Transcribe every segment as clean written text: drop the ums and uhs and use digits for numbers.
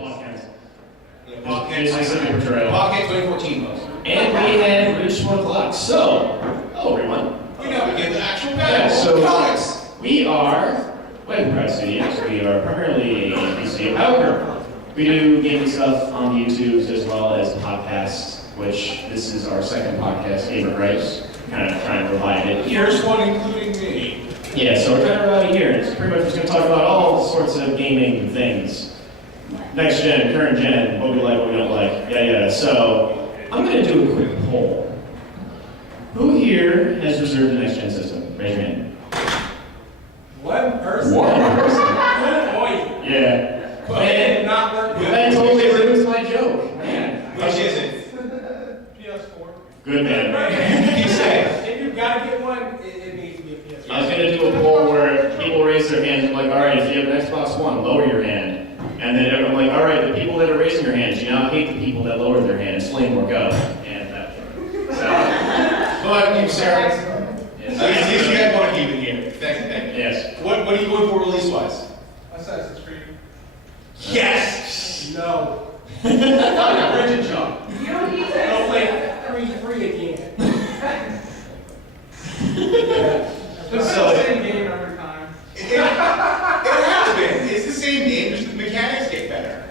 podcast. Yeah, Podcast 2014 was. And we had reached 1 o'clock. So, hello everyone. We now begin the actual Yeah, battle. so Comics. we are Webcraft Studios. We are primarily a gaming studio. However, we do gaming stuff on the YouTubes as well as podcasts, which this is our second podcast, Gamer Gripes. Kind of trying to provide it. Here's one including me. Yeah, so we're trying to provide it here. It's pretty much just going to talk about all sorts of gaming things. Next gen, current gen, what we like, what we don't like, yeah. So, I'm going to do a quick poll. Who here has reserved the next gen system? Raise your hand. One person? One person? Good boy. Yeah. Man, not working. That totally ruins my joke. Man. Which is it? PS4. Good man. You say. If you gotta get one, it needs to be a PS4. I was going to do a poll where people raise their hands. I'm like, all right, if you have an Xbox One, lower your hand. And then I'm like, all right, the people that are raising their hands, you now hate the people that lowered their hands. Flame or go. And that. So. Go ahead, you, Sarah. Yes. At least you had one even here. Thank you. Yes. What are you going for release-wise? Assassin's Creed. Yes! No. Bridget Jump. You don't need to. Don't play free again. It's So- the same game every time. It has been. It's the same game, just the mechanics get better.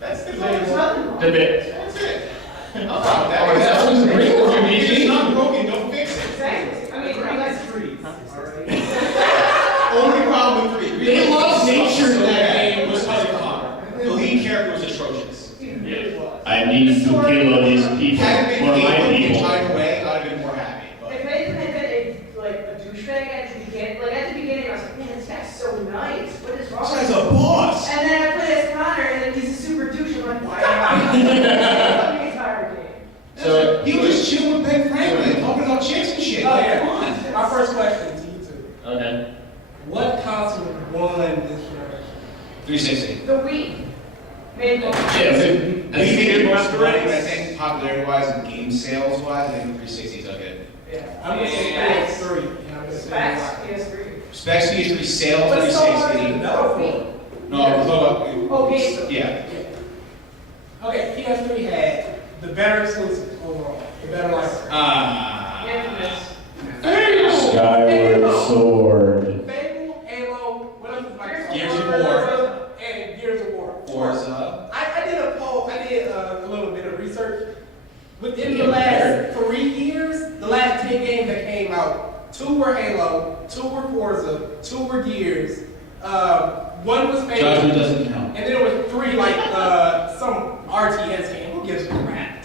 That's the There's nothing wrong. Debate. That's it. I'm proud of that. Oh, that was great with you, If BG. it's not broken, don't fix it. Exactly. I mean, that's Creed. Only problem with 3. They love nature in in that that game was Hunter Connor. The lead character was atrocious. I need to kill these people Had it for been my able the people. entire way, I'd have been more happy. If But Nathan had been a douchebag at the beginning, at the beginning, I was like, man, this guy's so nice. What is wrong this with guy's him? a boss. And then I play as Connor, and then he's a super douche. I'm like, why am I the entire game? So, He was just chilling with Ben Franklin, talking about chicks and shit. Oh, Like, yeah. come on. My first question to you two. okay. What console won this generation? 360. The Wii made both. Yeah, so, I think they did most running, but I think popularity-wise and game sales-wise, I think 360 took it. Yeah. I'm gonna say Yeah. PS3. And I'm gonna say Specs, why. PS3. Specs PS3 sales But it's so hard to 360. develop for. No, we're talking about. Okay, so- Yeah. Okay, PS3 had the better exclusives overall. The better library. Infamous. Skyward Sword. Fable, Halo, what else is like? Gears of War. And Gears of War. Forza. I did a poll, I did a little bit of research. Within the last 3 years, the last 10 games that came out, 2 were Halo, 2 were Forza, 2 were Gears, 1 was Fable, Judgment doesn't count. and then there was 3 like some RTS game. Who gives a crap?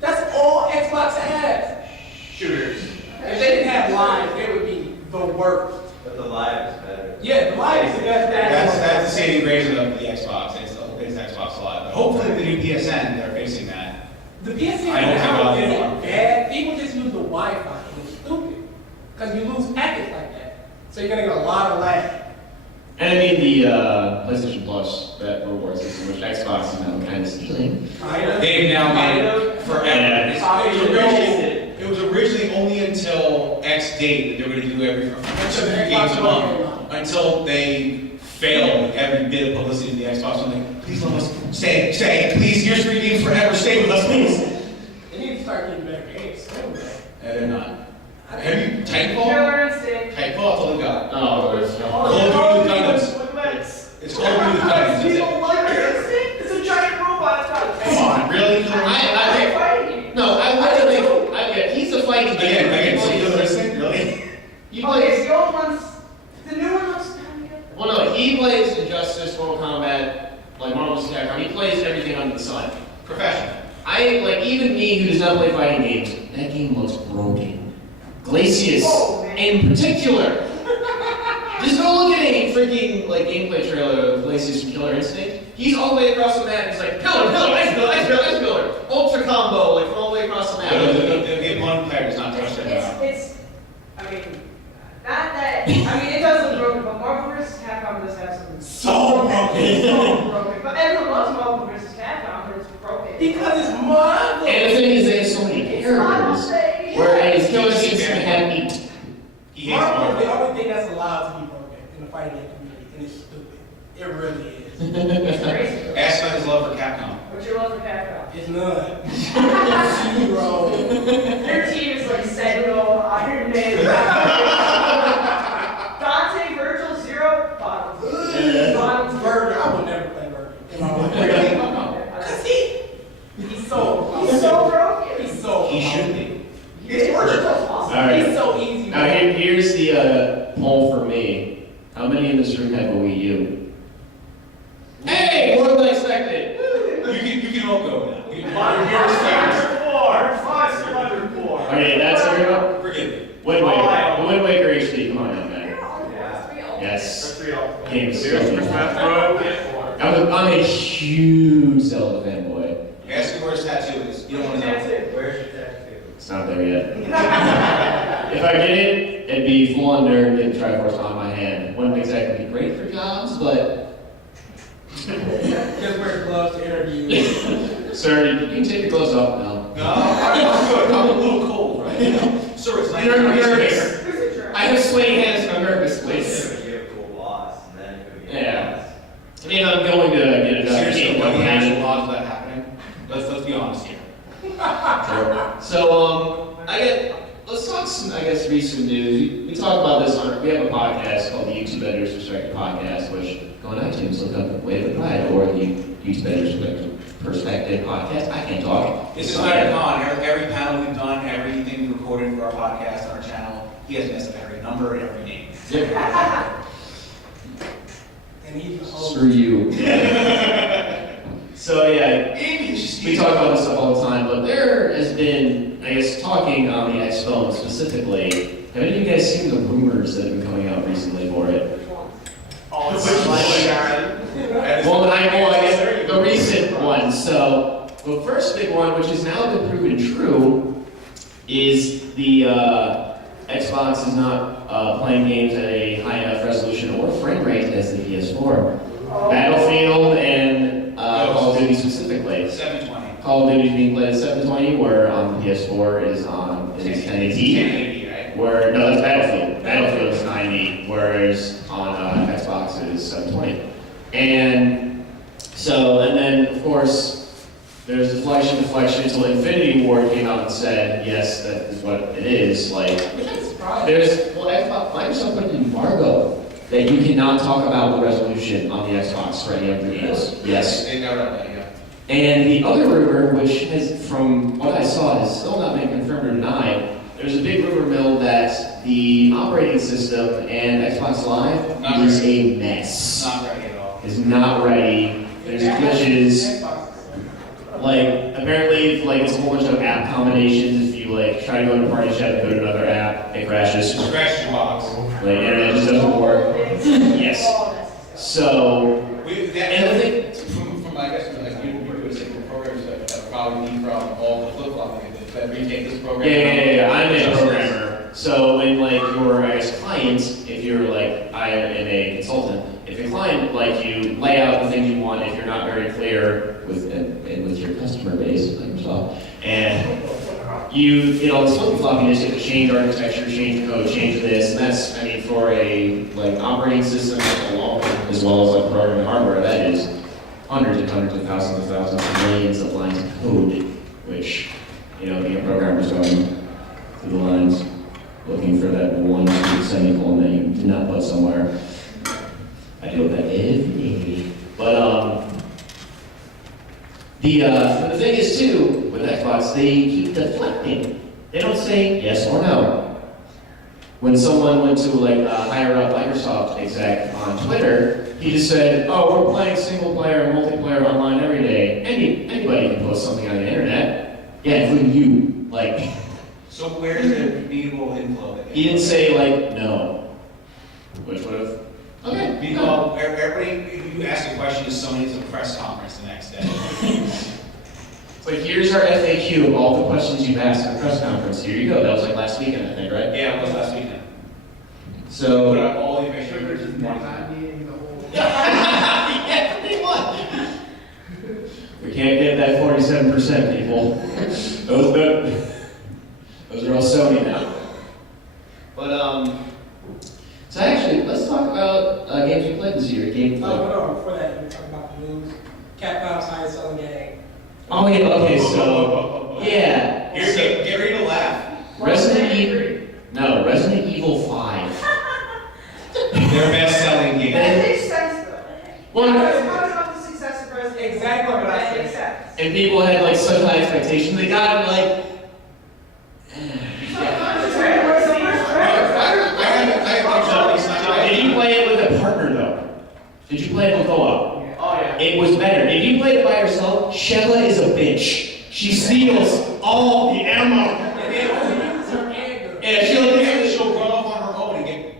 That's all Xbox has. Shooters. If they didn't have live, it would be the worst. But the live is better. Yeah, the live is the best. That's the saving grace of the Xbox. It's Xbox Live. But hopefully the new PSN, they're fixing that. The PSN I don't have now it isn't on. bad. People just use the Wi-Fi, and it's stupid. Because you lose packets like that. So you're gonna get a lot of lag. And I mean the PlayStation Plus, that reward system, which Xbox is now kind of stealing. Kind of. They've now made Kind it of. forever. Yeah. It was originally only until X date that they were going to do every 2 or 3 games a month. Until they failed with every bit of publicity to the Xbox. I'm like, please let us stay, please. Here's 3 games forever. Stay with us, please. They need to start getting better games. And they're not. Have you Titanfall? Killer Instinct. Titanfall, that's all they got. Oh, there's no. Call of Duty with Titans. Look at that. It's Call of Duty with Titans. You That's don't it. like Instinct? It's a giant robot. It's got a Come on, really? I- fighting game. No, I literally, he's a fighting game. Again, so Killer Instinct, really? He Okay, plays, the old ones, the new one looks kind of good. well no, he plays Injustice, Mortal Kombat, like Marvel vs. Capcom, he plays everything under the sun. Professional. Even me who does not play fighting games, that game looks broken. Glacius, Oh, man. in particular. Just go look at a freaking, gameplay trailer of Glacius from Killer Instinct. He's all the way across the map, and he's like, pillar, ice pillar, ultra combo, from all the way across the map. The one player does not touch that. I mean, not that, it does look broken, but Marvel vs. Capcom does have some. So broken. So broken. But everyone loves Marvel vs. Capcom, but it's broken. Because it's Marvel. And the thing is, they have so many It's not characters, say. whereas Killer Instinct have meat. He hates Marvel is Marvel. the only thing that's allowed to be broken in the fighting game community, and it's stupid. It really is. It's crazy. Ask the What's your love for Pac-Man? It's none. Zero. Their team is like Sentinel, Iron Man. Dante, Virgil, Zero, Bottom. Bottom's Burger. I would never play Burger in my life. Cause he's so broken. He's so He should be. Virgil's awesome. All right. He's so easy. Now here's the poll for me. How many in this room have a Wii U? Hey, more than I expected. You can all go now. You can- Okay, that's everyone. Forgive me. Wind Waker. The Wind Waker HD. Come on, young man. Yes. Game's so good. I'm a huge Zelda fanboy. Ask me where his tattoo is. You don't want to know. Where's your It's not there yet. If I get it, it'd be full on nerd and Triforce on my hand. Wouldn't exactly be great for jobs, but Just wear gloves to interview. sir, you can take your gloves off now. No, I'm good. I'm a little cold right now. Sir, it's like You're nervous. nervous. I have sweaty hands and I'm nervous, please. Yeah. I mean, I'm going to get a job. Seriously, what the actual odds of that happening? Let's be honest here. So, let's talk some, I guess, recent news. We talk about this we have a podcast called the YouTube Editor's Perspective Podcast, which go on iTunes, look up Wave of Pride or the YouTube Editor's Perspective Podcast. I can't talk. This is Youmacon. Every panel we've done, everything we recorded for our podcast on our channel, he has messed up every number and every name. And he's the host. Screw you. So, yeah, we talk about this stuff all the time, but there has been, I guess, talking on the X phone specifically. Have any of you guys seen the rumors that have been coming out recently for it? Well, I guess the recent one. So, the first big one, which has now been proven true, is the Xbox is not playing games at a high enough resolution or frame rate as the PS4. Battlefield and Call of Duty specifically. 720. Call of Duty is being played at 720, where on the PS4 is 1080. 1080, right? Where no, that's Battlefield. Battlefield is 90, whereas on Xbox it is 720. And so, and then of course, there's deflection until Infinity Ward came out and said, yes, that is what it is. Like, Xbox, Microsoft put an embargo that you cannot talk about the resolution on the Xbox for any of the games. Yes. They know that, yeah. And the other rumor, which has, from what I saw, has still not been confirmed or denied, there's a big rumor mill that the operating system and Xbox Live is a mess. Not ready at all. Is not ready. There's glitches. Like, apparently, like, it's a whole bunch of app combinations. If you, like, try to go into Party Chat and go to another app, it crashes. Just crash your box. Like, internet just doesn't work. Yes. So, And I think, from I guess, like, you would say, from programs that probably need from all the flip-flopping that retake this program. yeah. I'm a programmer. So when like your, I guess, client, if you're like, I am a consultant, if your client, like you lay out the things you want, if you're not very clear with your customer base, Microsoft, and you get all this flip-flopping, you have to change architecture, change code, change this, and that's, I mean, for a like operating system alone, as well as like programming hardware, that is hundreds and hundreds of thousands of millions of lines of code, which, you know, being a programmer is going through the lines, looking for that one semicolon that you did not put somewhere. I deal with that every day. But the thing is too, with Xbox, they keep deflecting. They don't say yes or no. When someone went to like a higher up Microsoft exec on Twitter, he just said, "Oh, we're playing single player and multiplayer online every day. Anybody can post something on the internet. Yeah, including you." Like, So where's the readable inflow? he didn't say like no, which would have. Okay. Meanwhile, everybody, you ask a question to somebody at a press conference the next day. It's like, here's our FAQ of all the questions you've asked at a press conference. Here you go. That was like last weekend, I think, right? Yeah, it was last weekend. Put So. up all the information. Yeah, pretty much. We can't get that 47%, people. Those are all Sony now. But so actually, let's talk about games we played this year. Game Oh, hold on. Before that, we talk about the news. Capcom's highest selling game Oh yeah, okay, so yeah. Get ready to laugh. Resident Evil 5. Their best-selling game. That makes sense though. Well, I was talking about the success of Resident Evil. Exactly what I That said. makes sense. and people had like such high expectations. They got it like. Did you play it with a partner though? Did you play it with co-op? Oh yeah. It was better. If you played it by yourself, Sheva is a bitch. She steals all the ammo. Yeah, She'll run off on her own and get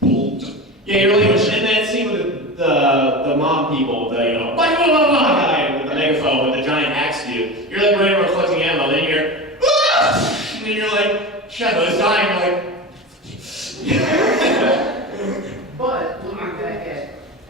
pulled. Yeah, you're like in that scene with the mom people, the blah, blah, blah, blah, guy with the megaphone with the giant axe dude. You're like running around collecting ammo, then you're and then you're like, Sheva is dying. You're like, But looking back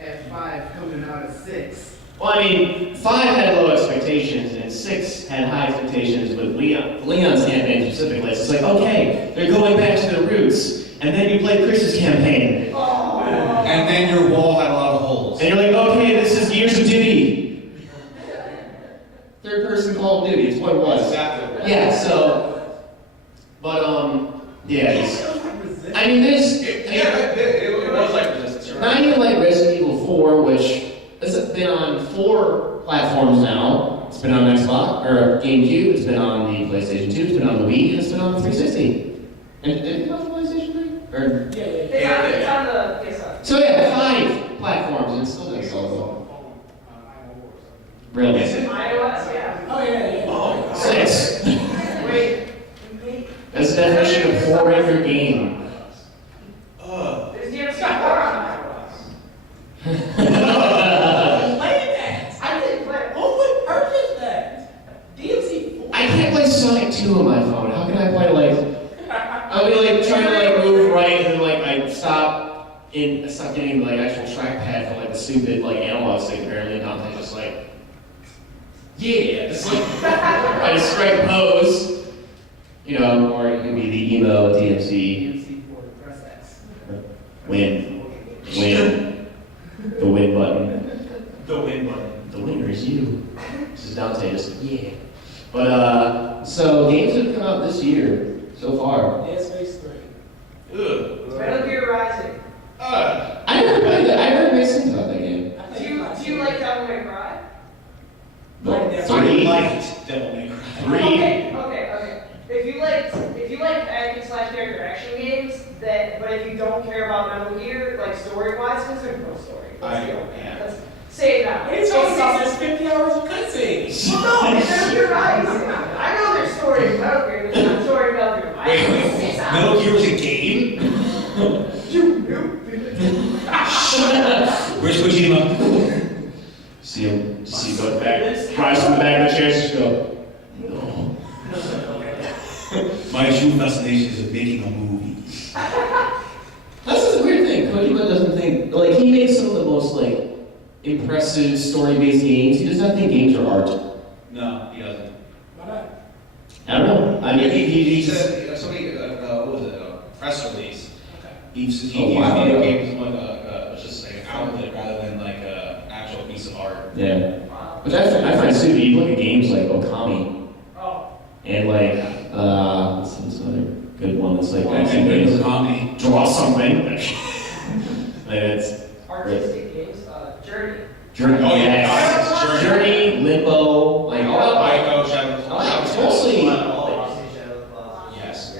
at 5 coming out of 6. well, I mean, 5 had low expectations and 6 had high expectations with Leon's campaign specifically. It's like, okay, they're going back to their roots. And then you play Chris's campaign. And then your wall had a lot of holes. And you're like, okay, this is Years of Duty. Third person Call of Duty, it's what it was. Exactly. Yeah, so, but, yeah, I mean, there's, It was like Resistance. You're not right. even like Resident Evil 4, which has been on 4 platforms now. It's been on Xbox, or GameCube, it's been on the PlayStation 2, it's been on the Wii, and it's been on the 360. And did it come on the PlayStation 3? Or? It's on the PS5. So yeah, 5 platforms, and it's still doesn't sell well. Really? Is it? iOS, yeah. Oh, yeah. Oh, 6. Wait. That's the definition of four-render game. There's DMC 4 on iOS. Play that. I didn't play it. Who would purchase that? DMC 4. I can't play Sonic 2 on my phone. How can I play like? I'll be like trying to like move right, and then like I stop getting like actual trackpad for like the stupid like analog stick apparently, and Dante's just like, yeah, just like I just strike pose, or it could be the emo DMC. DMC 4 press X. Win. The win button. The win button. The winner is you. This is Dante just like, yeah. But so games have come out this year so far. Dead Space 3. Ugh. Metal Gear Rising. I never played that. I heard nice things about that game. Do you like Devil May Cry? No, I 3. liked Devil May Cry. 3. Okay. If you like character action games, but if you don't care about Metal Gear, like story-wise, because there's no story. Let's say it now. What are you talking about? There's 50 hours of cutscenes. Well, no, it's Metal Gear Rising. I know there's story in Metal Gear. There's no story in Metal Gear. Wait. Metal Gear was a game? Where's Kojima? See him go back, rise from the back of the chairs, just go, no. My true fascination is making a movie. That's just a weird thing. Kojima doesn't think, like, he makes some of the most, like, impressive story-based games. He does not think games are art. No, he doesn't. Why not? I don't know. I mean, He said, somebody, what was it, a press release. He Oh, wow. video games like just like an outlet rather than like an actual piece of art. yeah. Which I find stupid. You look at games like Okami, Oh. and like, what's another good one that's like, And comedy. draw something. Like, it's Artistic games. Journey. Journey. Oh, yeah. Yes. Journey, Limbo, like all that. Ico, Shadow. It's mostly. Yes.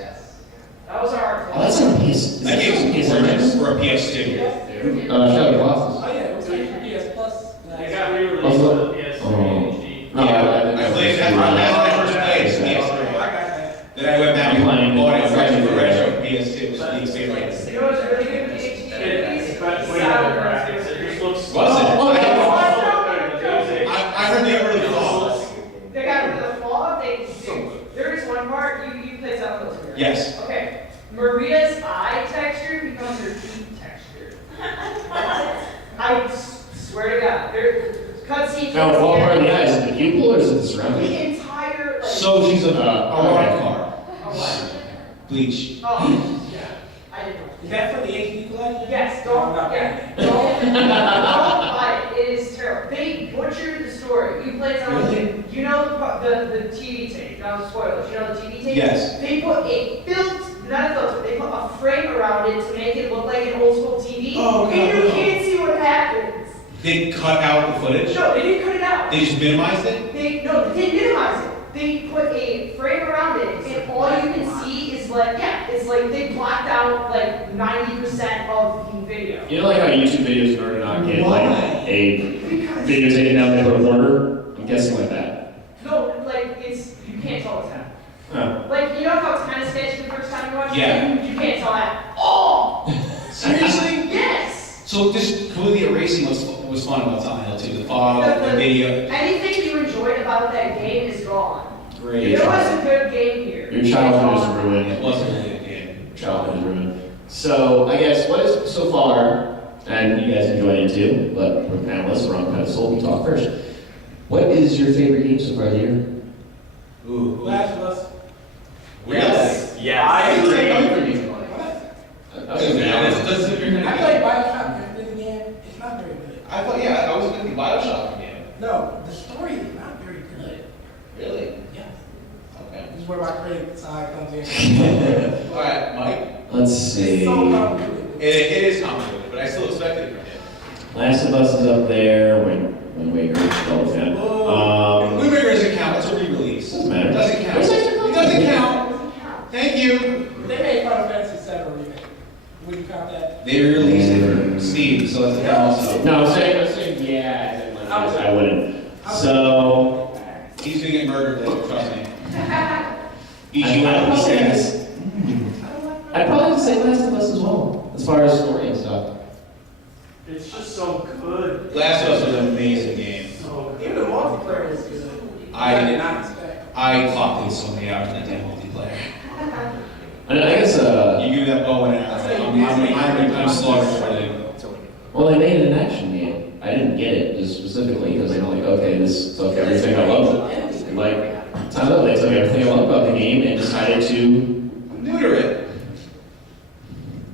That was our. Oh, that's on PS. That game was gorgeous for a PS2. Shadow Colossus. Oh, yeah. It was free for PS Plus. It got re-released Oh, on the PS3 oh. HD. No, I played that when I first played PS3. I got that. Then I went back and bought it for retro PS2. It was the experience. You know what's really good with HD? But we have the graphics. It just looks. Was it? Oh, yeah. I heard they were really flawless. They got rid of the flaw. There is one part you played Zelda with me. Yes. Okay. Maria's eye texture becomes her teeth texture. I swear to God. There cutscene. Now, what part of the eye? Is it the pupil or is it the surrounding? The entire. Like, So she's a rock okay. car. Oh, what? Bleach. Oh, yeah. I didn't know. Is that for the HD collection? Yes, I'm not don't buying it. buy it. It is terrible. They put butchered the story. You played something, you know the TV tape, no spoilers, you know the TV tape? Yes. They put not a filter, they put a frame around it to make it look like an old school TV. Oh, and you no. can't see what happens. They cut out the footage? No, they didn't cut it out. They just minimized it? They didn't minimize it. They put a frame around it, and all you can see is like, it's like they blocked out like 90% of the video. You know, like how YouTube videos in order to not get like a video taken down, they put a border? I'm guessing like that. No, like you can't tell it's happening. Oh. Like, you know how it's kind of sketchy the first time you watch Yeah. it? You can't tell that. Oh! Seriously? Yes! So this completely erasing was fun about Silent Hill 2. The fog, the video. Anything you enjoyed about that game is gone. Great. There was a good game here. Your childhood is ruined. It wasn't really a game. Your childhood is ruined. So, I guess, what is so far, and you guys enjoyed it too, but we're panelists, we're on pedestal, we talk first. What is your favorite game so far of the year? Ooh. Last of Us. Yes. Yeah, I agree. What? I I played Bioshock in the game. It's not very good. thought, yeah, I was going to be Bioshock again. No, the story is not very good. Really? Yes. Okay. This is where my creative side comes in. All right, Mike. Let's It's see. so complicated. It is complicated, but I still expected it from him. Last of Us is up there, when Waker, double fan. Wind Waker doesn't count. It's a re-release. Doesn't matter. It doesn't count. It doesn't count. Thank you. They made Final Fantasy VII remake. Would you count that? They released it for Steam, so that's count also. No, I'm saying yeah, I wouldn't. So, He's gonna get murdered later, trust me. I'd probably say EG1 this. I'd probably say Last of Us as well, as far as story and stuff. It's just so good. Last of Us was an amazing game. So Even the multiplayer is good. I did did not expect. I clocked in so many hours in that damn multiplayer. And I guess, You give me that bow and arrow, I'm slaughtering for you. well, they made it an action game. I didn't get it just specifically because they were like, okay, this took everything I loved. Like, time out, they took everything I loved about the game and decided to Neuter it.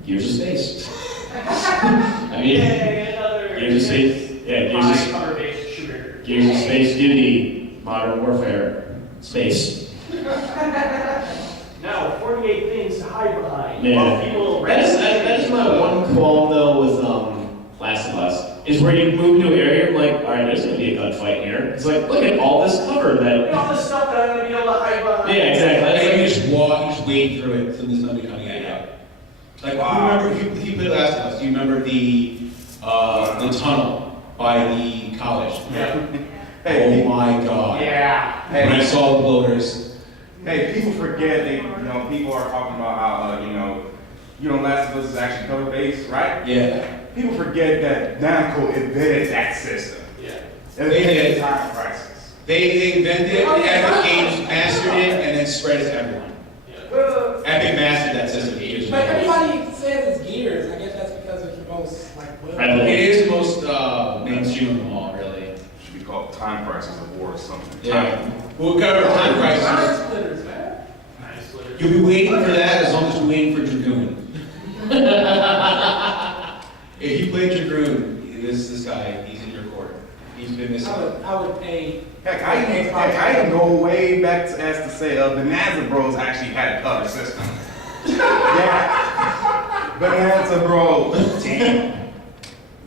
Gears of Space. I mean, another Gears of Space, yeah, high cover-based shooter. Gears of Space Duty, Modern Warfare, Space. Now, 48 things to hide behind. Yeah. Well, people That is my one qualm though with Last of Us, is where you move into an area, I'm like, alright, there's gonna be a gunfight here. It's like, look at all this cover Look that. at all the stuff that I'm going to be able to hide behind. Yeah, exactly. That's And you like, just walk, you just wade through it, so there's nobody coming at you. Like, if you played Last of Us, do you remember the tunnel by the college? Yeah. Oh my god. Yeah. When I saw the bloaters. Hey, people forget people are talking about how, Last of Us is actually cover based, right? Yeah. People forget that Namco invented that system. Yeah. They They invented did. time crisis. They invented it, Epic Games mastered it, and then spread it to everyone. Epic mastered that system. But everybody says it's Gears. I guess that's because it's the most, like, well. It is the most mainstream of them all, really. Should be called Time Crisis of War or something. Yeah. We'll cover Time Crisis. Time splitters, man. Nice litter. You'll be waiting for that as long as you're waiting for Dragoon. If you play Dragoon, this guy, he's in your court. He's been missing. I would pay. Heck, I can go way back as to say the Bonanza Bros actually had a cover system. Yeah. Bonanza Bros. Damn.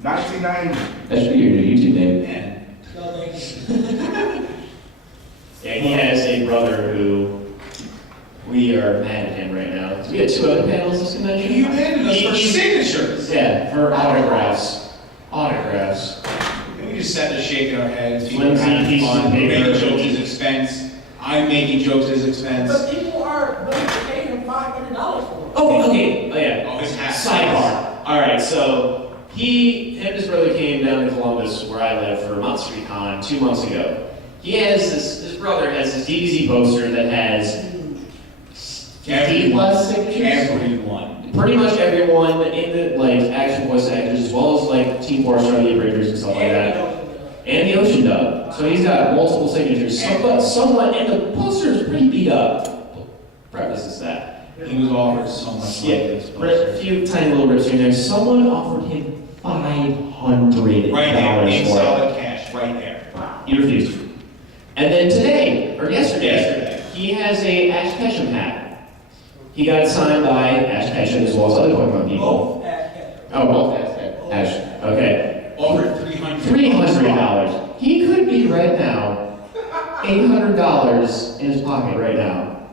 1990. that should be your new YouTube name. Man. No, thank you. Yeah, he has a brother who we are mad at him right now. We had 2 other panels this convention. You abandoned us for He- signatures. Yeah, for autographs. Autographs. And we just sat there shaking our heads. People Flimsy having pieces fun, of paper. making jokes at his expense. I'm making jokes at his expense. But people are willing to pay him $500 for it. Oh, okay. Oh, yeah. Oh, his hat. Sidebar. All right, so him and his brother came down to Columbus, where I live, for Mount Street Con 2 months ago. His brother has this DVZ poster that has 50 plus signatures. Everyone. Pretty much everyone in the actual voice actors, as well as Team Fortress, the Breakers and stuff like that, and the Ocean Dub. So he's got multiple signatures. Somewhat, and the poster is pretty beat up. Preface is that. He was offered so much money. Yeah, a few tiny little rips here and there. Someone offered him $500 Right now, in for it. solid cash. Right right there. He refused. And then today, or yesterday, he has a Ash Ketchum hat. He got it signed by Ash Ketchum as well as other Pokemon people. Both at Oh, both Ash. Okay. Offered $300. $300. He could be right now $800 in his pocket right now.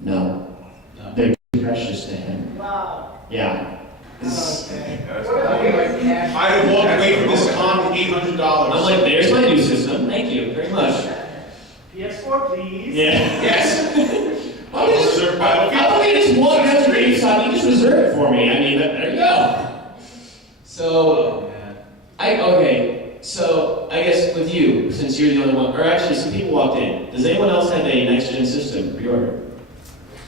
No. No. They're too precious to him. Wow. Yeah. Okay. I'd have walked away from this con with $800. I'm like, there's my new system. Thank you very much. PS4, please. Yeah. Yes. Why don't we just walk down to GameStop? You just reserve it for me. I mean, there you go. So, okay. So I guess with you, since you're the only one, or actually some people walked in. Does anyone else have a next gen system pre-order?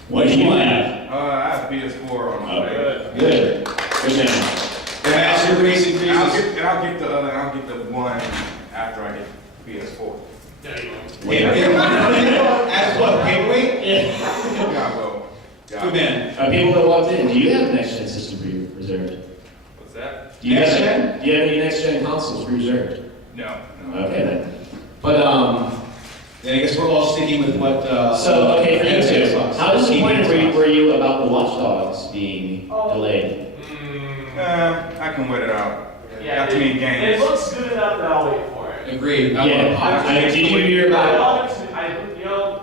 What do you have? I have PS4 on my way. Good. Good man. And as your racing And I'll increases, get the one after I get PS4. as what, paperweight? Yeah. Yeah, well. Yeah. Good man. People that walked in, do you have a next gen system pre-reserved? What's that? Do you Next have, gen? Do you have any next gen consoles pre-reserved? No. Okay then. But Then I guess we're all sticking with what, so okay for you too. Xbox. How disappointed Xbox. were you about the Watch Dogs being delayed? I can wait it out. Yeah, Got too many games. It looks good enough that I'll wait for it. Agreed. Did you hear about?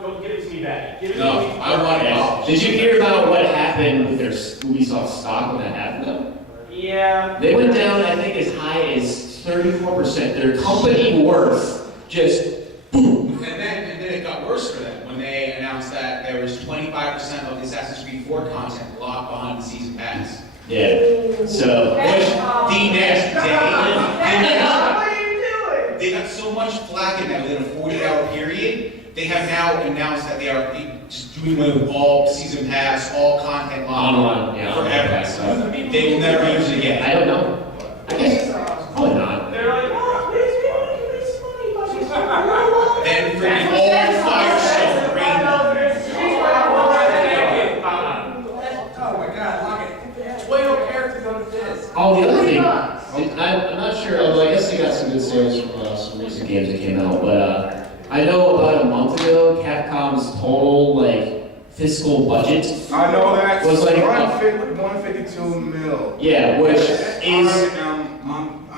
Don't give it to me back. Give it No, to me. I want it. Yeah. Did you hear about what happened with their Ubisoft stock when that happened though? Yeah. They went down, I think, as high as 34%. Their company worth just boom. And then it got worse for them when they announced that there was 25% of the Assassin's Creed 4 content locked behind the season pass. Yeah. So, Which the next day, What are you doing? they got so much flack in that within a 40-hour period. They have now announced that they are just doing away with all season pass, all content locked Online, yeah, forever. so They will never use it again. I don't know. I guess probably not. They're like, oh, please, make some money. Then freaking all Firestone rained. Oh my God, look at 12 characters on this. Oh, the other thing, I'm not sure, although I guess they got some good sales from some recent games that came out, but I know about a month ago, Capcom's total, fiscal budget, I know that. Was like- 152 mil. yeah, which is,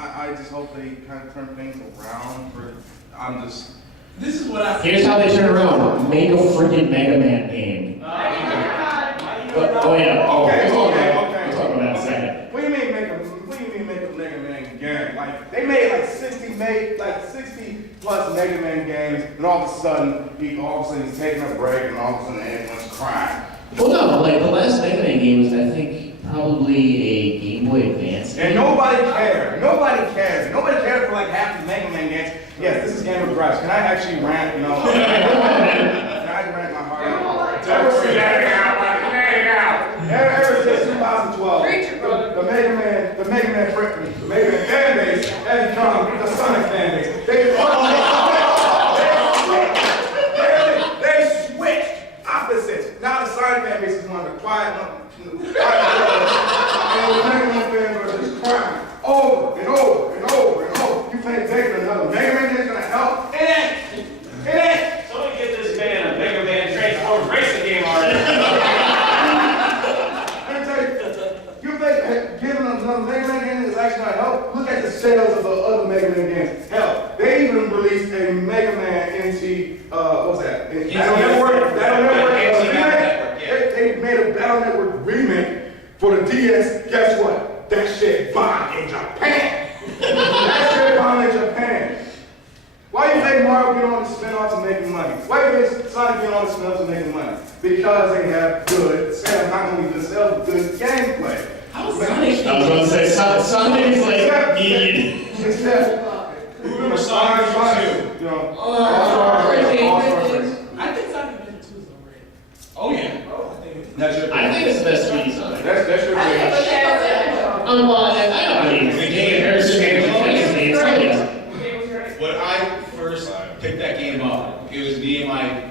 I just hope they kind of turn things around for, This is what I here's how they turn around, make a freaking Mega Man game. Oh yeah, Okay. we'll talk about that in a second. What do you mean make a Mega Man game? Like, they made like 60 plus Mega Man games, and all of a sudden he's taking a break, and all of a sudden everyone's crying. Well no, the last Mega Man game was, I think, probably a Game Boy Advance. And nobody cared. Nobody cares. Nobody cared for like half the Mega Man games. Yes, this is Game of Gripes. Can I actually rant, Can I rant my heart out? Ever since 2012, the Mega Man fan base has become the Sonic fan base. They switched opposites. Now the Sonic fan base is one of the quiet ones. And the Mega Man fans are just crying over and over and over and over. You think taking another Mega Man is gonna help? It ain't. Somebody get this man a Mega Man Transformers racing game already. Let me tell you think giving another Mega Man game is actually gonna help? Look at the sales of the other Mega Man games. Hell, they even released a Mega Man NT, what's that? Battle Network. NT Battle Network, yeah. They made a Battle Network remake for the DS. Guess what? That shit bombed in Japan. That shit bombed in Japan. Why you think Mario get on the spin-offs and making money? Why you think Sonic get on the spin-offs and making money? Because they have good sales, not only good sales, but good gameplay. I was gonna say, Sonic is median. Except, Who remembers Sonic 2? you know, I think Sonic Adventure 2 is overrated. Oh yeah. I think it's That's your I think it's the best 3D Sonic. that's your I mean, the game comparison games and fantasy, it's really When I first picked that game up, it was me and my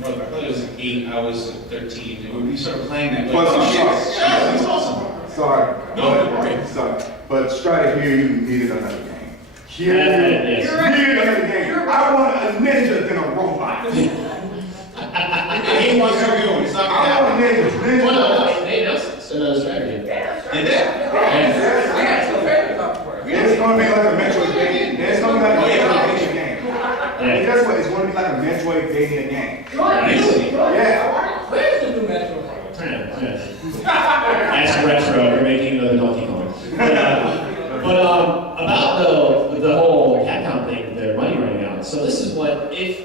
brother. I thought it was 8. I was 13. And when we started playing that, But I'm shit, sorry. yeah, it's awesome. Sorry. No, don't worry. Sorry. But to try to hear you needed another game. Yeah, Yes. really better game. I want a ninja than a robot. He wants to go. It's not gonna I happen. want ninjas. Well, Ninjas. no, they announced another strategy. Did they? I got two favorites off for it. It's gonna be like a Metroidvania. It's gonna be like a Metroidvania game. Yeah. Guess what? It's gonna be like a Metroidvania game. Really? Yeah. Where's the new Metro? That's retro. We're making another Donkey Kong. But about the whole Capcom thing, their money running out. So this is what if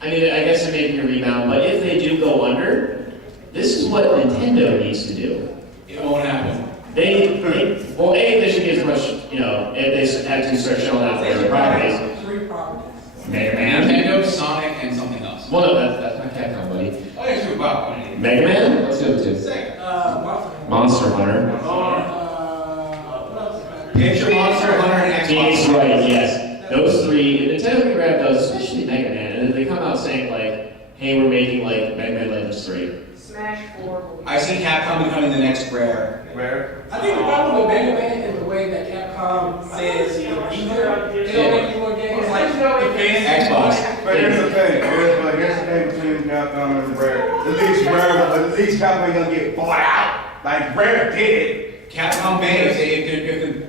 I mean I guess they're making a rebound, but if they do go under, this is what Nintendo needs to do. It won't happen. Well, they should get as much, if they had to start shelling out their properties. 3 properties. Mega Man. Nintendo, Sonic, and something else. Well, no, that's not Capcom, buddy. Oh, yeah, sure, Bob. Mega Man? Let's go to Second. Monster Hunter. Monster Hunter. What else? Picture Monster Hunter and Phoenix Xbox. Wright, yes. Those three, Nintendo can grab those, especially Mega Man, and if they come out saying like, hey, we're making like Mega Man Legends 3. Smash 4. I see Capcom becoming the next Rare. Where? I think the problem with Mega Man is the way that Capcom says either they don't make any more games like the fans. Xbox. But here's the thing. Here's the thing between Capcom and Rare. At least Capcom ain't gonna get bought out. Like Rare did. Capcom may, if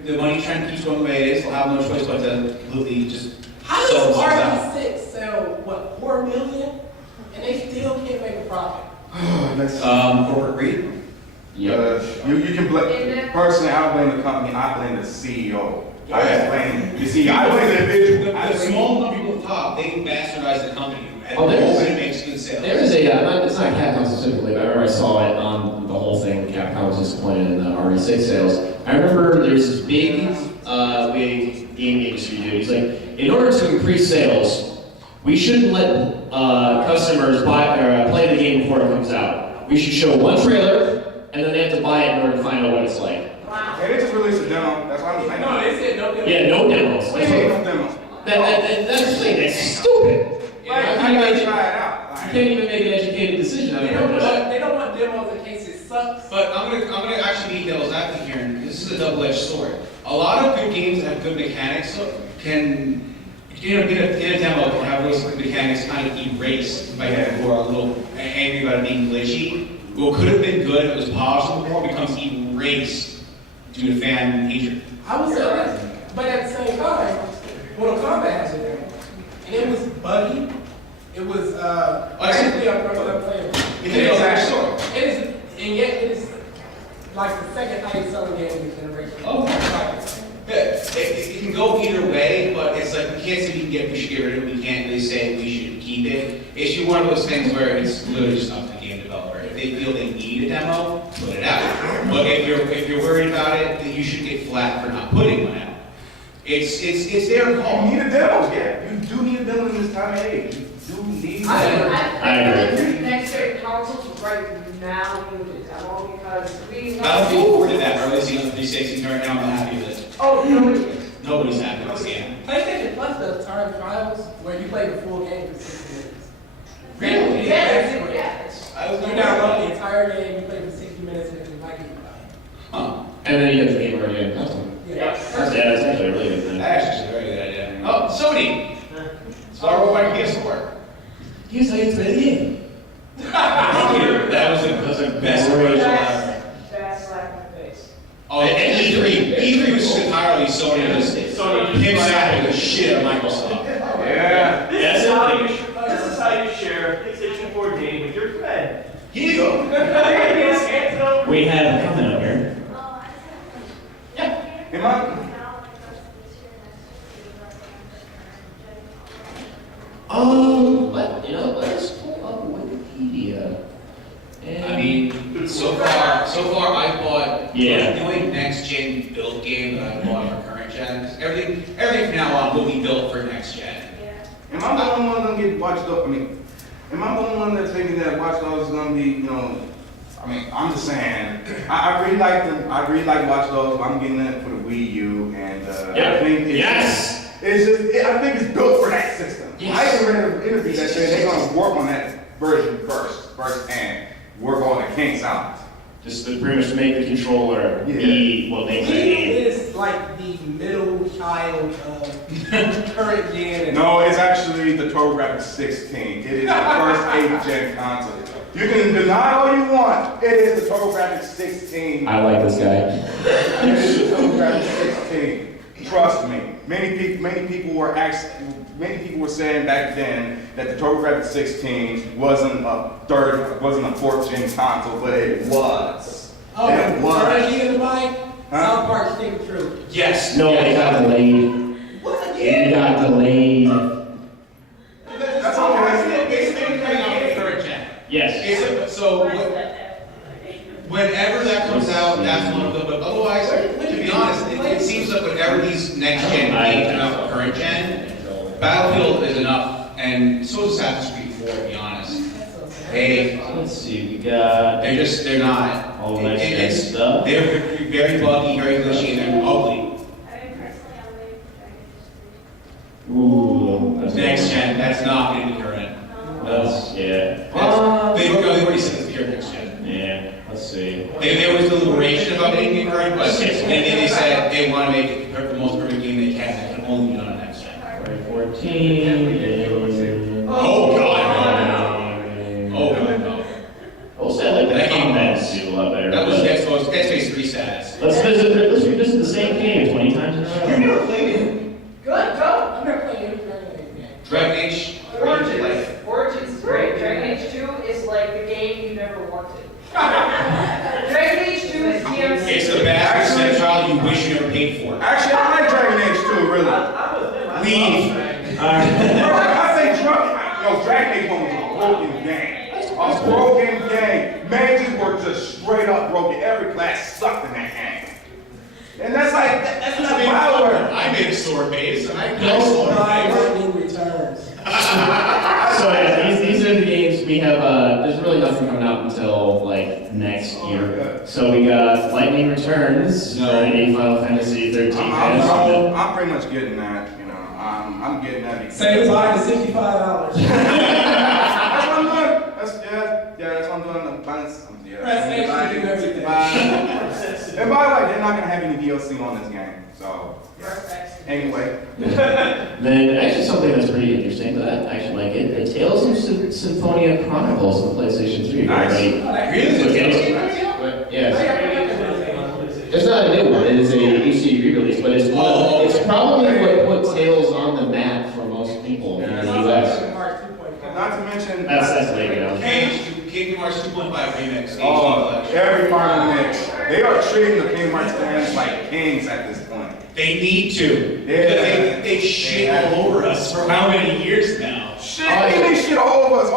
the money trend keeps going the way it is, they'll have no choice but to completely just How sell does themselves out. RD6 sell, what, 4 million? And they still can't make a profit? Corporate greed. You can blame, personally, I don't blame the company, I blame the CEO. I just blame the CEO. I blame the individual. The small number of people at the top, they bastardize the company. And Oh, there's- it makes good sales. There is it's not Capcom specifically, but I remember I saw it on the whole thing. Capcom was disappointed in the RE6 sales. I remember there's this big gaming industry dude. He's like, in order to increase sales, we shouldn't let customers play the game before it comes out. We should show one trailer, and then they have to buy it in order to find out what it's like. Hey, they just released a demo, that's why I'm saying. No, they said no demo. Yeah, no demos. What do you mean, no demo? That's the thing. That's stupid. I gotta try it out. You can't even make an educated decision. They don't want demos in case it sucks. But I'm gonna actually be devil's advocate here, and this is a double-edged sword. A lot of good games that have good mechanics can, get a demo can have those mechanics kind of erased by people who are a little angry about it being glitchy. What could have been good if it was polished before becomes erased due to fan hatred. I would say that, but at the same time, Mortal Kombat has a demo. And it was buggy. It was, actually unplayable. It's actually. It is, and yet it is like the second highest selling game in this generation. Oh. It can go either way, but it's like we can't say we should get rid of it. We can't really say we should keep it. It's just one of those things where it's literally just up to the game developer. If they feel they need a demo, put it out. But if you're worried about it, then you should get flat for not putting one out. It's their call. You need a demo, yeah. You do need a demo in this time of age. You do need a I demo. agree. think next gen consoles right now need a demo because we Battlefield 4 did that early on the 360 right now. I'm not happy with it. Oh, nobody is. Nobody's happy with this game. PlayStation Plus does time trials where you play the full game for 60 minutes. Really? Yeah, Yes. I was You gonna download the entire game, you play for 60 minutes, and if you like it, you buy it. Huh. And then you have the game already in custom. That's actually a really good thing. That actually is a very good idea. Oh, Sony! So we're going to PS4. Here's how you play the game. Thank you. That was the best way. That's slap in the face. Oh, and E3. E3 was just entirely Sony. Him sapping the shit out of Microsoft. Yeah. This is how you share a PlayStation 4 game with your friend. Here you go. We have a comment up here. Am I? Let's pull up Wikipedia. And I mean, so far I bought Yeah. the only next gen build game that I bought for current gen. 'Cause everything from now on will be built for next gen. Am I the only one gonna get watched up? Am I the only one that's thinking that Watch Dogs is gonna be, I'm just saying. I really like Watch Dogs. But I'm getting it for the Wii U, and I think I think it's built for that system. Yes. I even read an interview that said they're gonna work on that version first and work all the kinks out. Just to pretty much make the controller Yeah. be what makes that game. Wii is like the middle child of current gen. And No, it's actually the TurboGrafx 16. It is the first 8th-gen console. You can deny all you want. It is the TurboGrafx 16. I like this guy. It is the TurboGrafx 16. Trust me. Many people were saying back then that the TurboGrafx 16 wasn't a 4th-gen console, but it was. oh, It was. already in the mic. Huh? South Park stick true. Yes. No, it got delayed. What It again? got delayed. That's okay. Basically, coming out of the current gen. Yes. So, whenever that comes out, that's one of them, but otherwise, to be honest, it seems like whenever these next gen games come out for current gen, Battlefield is enough, and so is Assassin's Creed 4, to be honest. Let's see, we got They're not. all the next gen It's- stuff. They're very buggy, very glitchy, and they're ugly. Ooh, that's Next gen, that's not going to be current. That's, yeah. They've already said it's pure next gen. Yeah, let's see. There was deliberation about making it current, but and then they said they want to make it the most perfect game they can that can only be done on next gen. 2014. Oh god, no. Oh god, no. Also, I like the That game combats do a lot better. That was but Dead Space 3 status. let's revisit the same game 20 times in a row. never played it. Good, go. I'm not playing any Dragon Age game. Dragon Age. Origins is great. Dragon Age 2 is like the game you never wanted. Dragon Age 2 is DMC. It's the best central you wish you never paid for. Actually, I like Dragon Age 2, really. I'm with him. Leave. I think Dragon Age 1 was a broken game. A broken game. Mages were just straight up broken. Every class sucked in that game. And that's not power. I made a sword base, and I No, I Lightning Returns. So yeah, these are the games we have. There's really nothing coming out until like next year. So we got Lightning Returns No. for a Final Fantasy 13 patch. I'm pretty much getting that, you know. I'm getting that because Save by the $65. that's what I'm doing. That's what I'm doing. The balance. Press X to do everything. And by the way, they're not gonna have any DLC on this game. So anyway, Then actually something that's pretty interesting, but I actually like it. Tales of Symphonia Chronicles on PlayStation 3. Nice. Really? Yes. It's not a new one. It is a HD re-release, but it's probably what put Tales on the map for most people in the US. not to mention. That's later now. Kingdom Hearts 2.5 remix. Oh, every final mix. They are treating the Kingdom Hearts fans like kings at this point. They need to. Yeah. Because they shit all over us for how many years now? Shit, they shit all over us.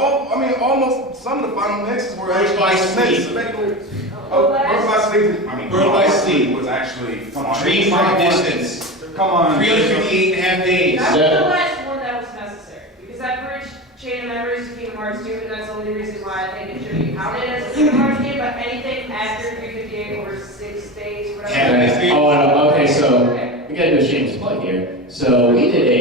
Almost some of the final mixes were Birth by Sleep. Birth by Sleep. Birth by Sleep was actually, come on. Dream from Distance. Come on. 358 and a half days. That was the last one that was necessary, because that bridged Chain of Memories to Kingdom Hearts 2, and that's the only reason why I think it should be counted as a Kingdom Hearts game, but anything after 358 or 6 days, whatever. Yeah. Okay, so we gotta do a shameless plug here. So we did a,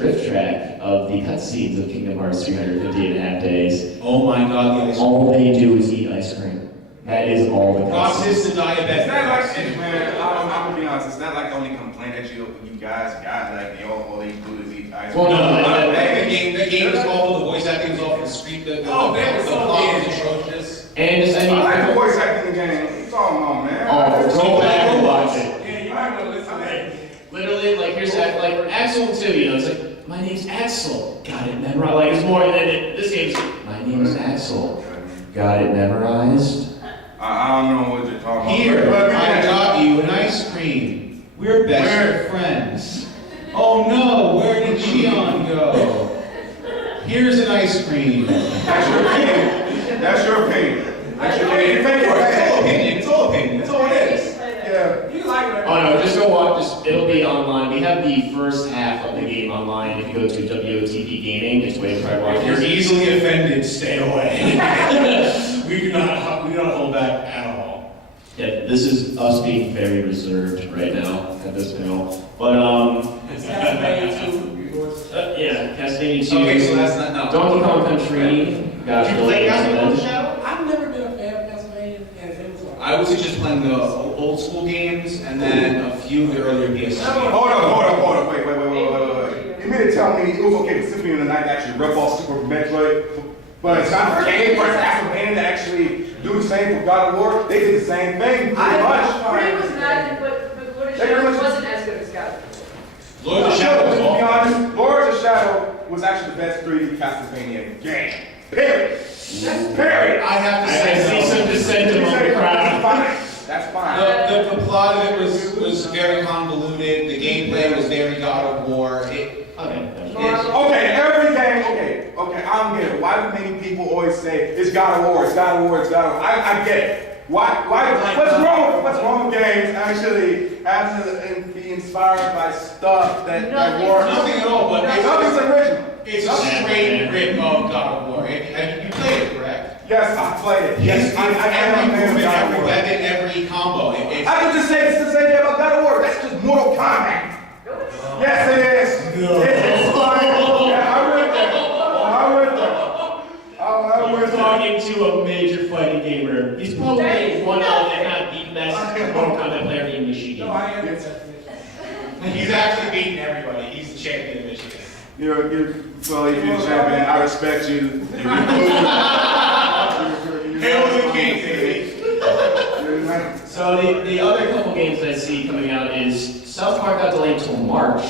riff track of the cutscenes of Kingdom Hearts 358 and a half days. Oh my god, the ice cream. All they do is eat ice cream. That is all the cutscenes. Process the Is that diabetic. like, man, I'm gonna be honest, is that like the only complaint that you guys got? Like, all they do is eat ice cream? Well, no, The game is awful, the voice acting is awful, the street, the Oh, man, the it's so plot bad. is atrocious. And just, I like the voice acting in the game. What you talking about, man? oh, go back and watch it. Yeah, you might want to listen to that. Literally, like here's like Axel too. You know, it's like my name's Axel. Got it memorized. Like it's more than this game's. My name is Axel. Got it memorized. I don't know what you're talking about. Here, But- I got you an ice cream. We're best friends. Oh no, where did Gion go? Here's an ice cream. That's your opinion. That's your opinion. That's your opinion. You think it's It's all bad? opinion, it's all opinion, that's all it is. Yeah. You like it. Oh no, just go watch. It'll be online. We have the first half of the game online. If you go to WOTP Gaming, just wait for I watch If you're it. easily offended, stay away. we do not hold back at all. Yeah, this is us being very reserved right now at this panel. But yeah, Castlevania 2. Okay, so that's not, no. Donkey Kong Country. Got Did you play delayed Castlevania again. Shadow? I've never been a fan of Castlevania, and it was like. I old school games, and then a few of the earlier PS2 games. Hold on, wait. You mean to tell me it was okay for Symphony of the Night to actually rip off Super Metroid, but it's not a game for Castlevania to actually do the same for God of War? They did the same thing, pretty much. Pretty was not, but Lord of Shadow wasn't as good as God. Lord of the Shadow was To be awful. honest, Lord of the Shadow was actually the best 3D Castlevania game. Period. Period. I have to I say, see though, some dissent among the That's crowd. fine. That's fine. the plot of it was very convoluted. The gameplay was very God of War. Okay, every game, okay, I don't get it. Why do many people always say it's God of War, it's God of War, it's God of War? I get it. Why, what's wrong with games actually having to be inspired by stuff that war? Nothing at all, but Nothing's original. it's a straight rip of God of War. And you played it, correct? Yes, I played it. Yes, I am a Every fan of movement, God of every War. weapon, every combo. It's I can just say it's the same thing about God of War. That's just Mortal Kombat. Yes, it is. No. It's inspired. Yeah, I read that. We're talking to a major fighting gamer. He's probably one of, if not the best Mortal Kombat player in Michigan. No, I am interested. He's actually beaten everybody. He's the champion of Michigan. Well, if you're the champion, I respect you. Hail the king, baby. So the other couple games that I see coming out is South Park got delayed until March.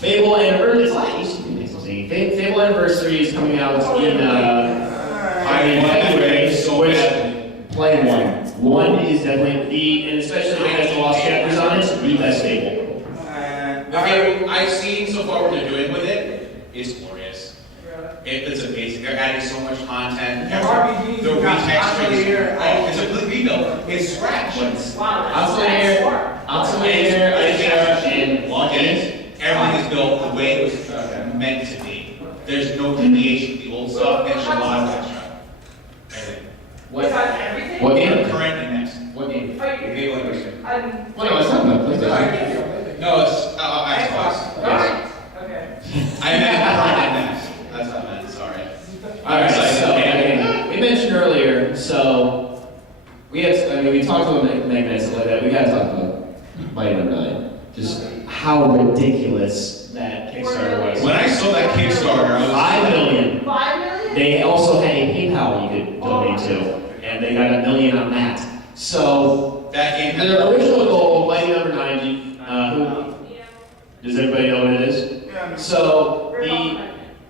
Fable Anniversary. Fable Anniversary is coming out in February. So Which bad. play one. One is definitely and especially if it has the lost chapters on it, the best Fable. The Fable I've seen so far what they're doing with it is glorious. It's amazing. They're adding so much content. The RPG, the you got retextures. Atelier. Oh, it's a complete rebuild. It's scratch. Wow. Atelier, and login. Everything is built the way it was meant to be. There's no deviation from the old stuff. There's a lot of extra. Everything. Is that everything? What game? Current and next. What game? Are you? Fable Anniversary. What am I talking about? PlayStation. No, it's Xbox. Right. Okay. I meant current and next. That's what I meant. Sorry. Alright, so we mentioned earlier, so we talked about Mega Man and stuff like that. We gotta talk about Mighty Number 9. Just how ridiculous that Kickstarter was. When I saw that Kickstarter, I was 5 million. 5 million? They also had a PayPal you could donate to, and they got $1 million on that. So that game. the original goal, Mighty Number 9, does everybody know what it is? Yeah. So